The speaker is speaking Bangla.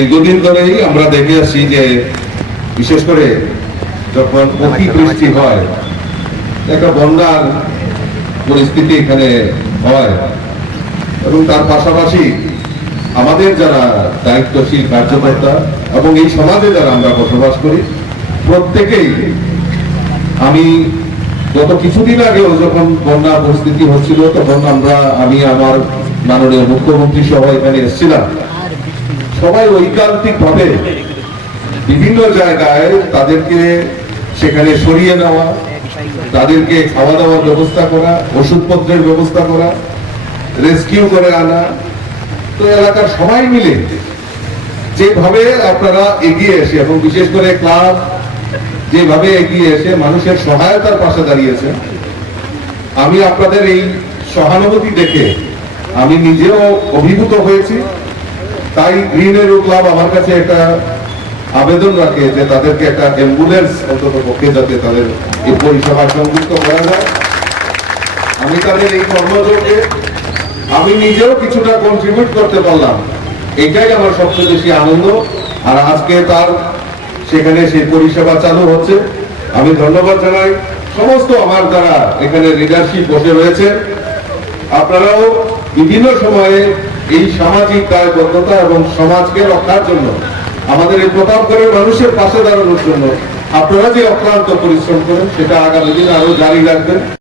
দীর্ঘদিন ধরেই আমরা দেখে আসছি যে বিশেষ করে যখন অতিবৃষ্টি হয় একটা বন্যার পরিস্থিতি এখানে হয় এবং তার পাশাপাশি আমাদের যারা দায়িত্বশীল কার্যকর্তা এবং এই সমাজে যারা আমরা বসবাস করি প্রত্যেকেই, আমি গত কিছুদিন আগেও যখন বন্যা পরিস্থিতি হচ্ছিল তখন আমি আমার মাননীয় মুখ্যমন্ত্রী সহ এখানে এসেছিলাম। সবাই ঐকান্তিক ভাবে বিভিন্ন জায়গায় তাদেরকে সেখানে সরিয়ে নেওয়া, তাদেরকে খাওয়া দাওয়ার ব্যবস্থা করা, ওষুধপত্রের ব্যবস্থা করা, রেস্কিউ করে আনা। তো এলাকার সবাই মিলে যেভাবে আপনারা এগিয়ে এসে এবং বিশেষ করে ক্লাব যেভাবে এগিয়ে এসে মানুষের সহায়তার পাশে দাঁড়িয়েছে, আমি আপনাদের এই সহানুভূতি দেখে আমি নিজেও অভিভূত হয়েছি। তাই গ্রিন এরো ক্লাব আমার কাছে একটা আবেদন রাখে যে তাদেরকে একটা অ্যাম্বুলেন্স অন্তত পক্ষে যাতে তাদের এই পরিষেবা সংযুক্ত করা যায়। আমি তাদের এই কর্মযোগে আমি নিজেও কিছুটা কন্ট্রিবিউট করতে পারলাম, এটাই আমার সবচেয়ে বেশি আনন্দ। আর আজকে তার সেখানে সেই পরিষেবা চালু হচ্ছে। আমি ধন্যবাদ জানাই সমস্ত আমার যারা এখানে লিডারশিপ বসে রয়েছে। আপনারাও বিভিন্ন সময়ে এই সামাজিক দায়বদ্ধতা এবং সমাজকে রক্ষার জন্য, আমাদের এই প্রতাপগড়ের মানুষের পাশে দাঁড়ানোর জন্য আপনারা যে অক্লান্ত পরিশ্রম করেন সেটা আগামী দিন আরো জারি রাখবেন।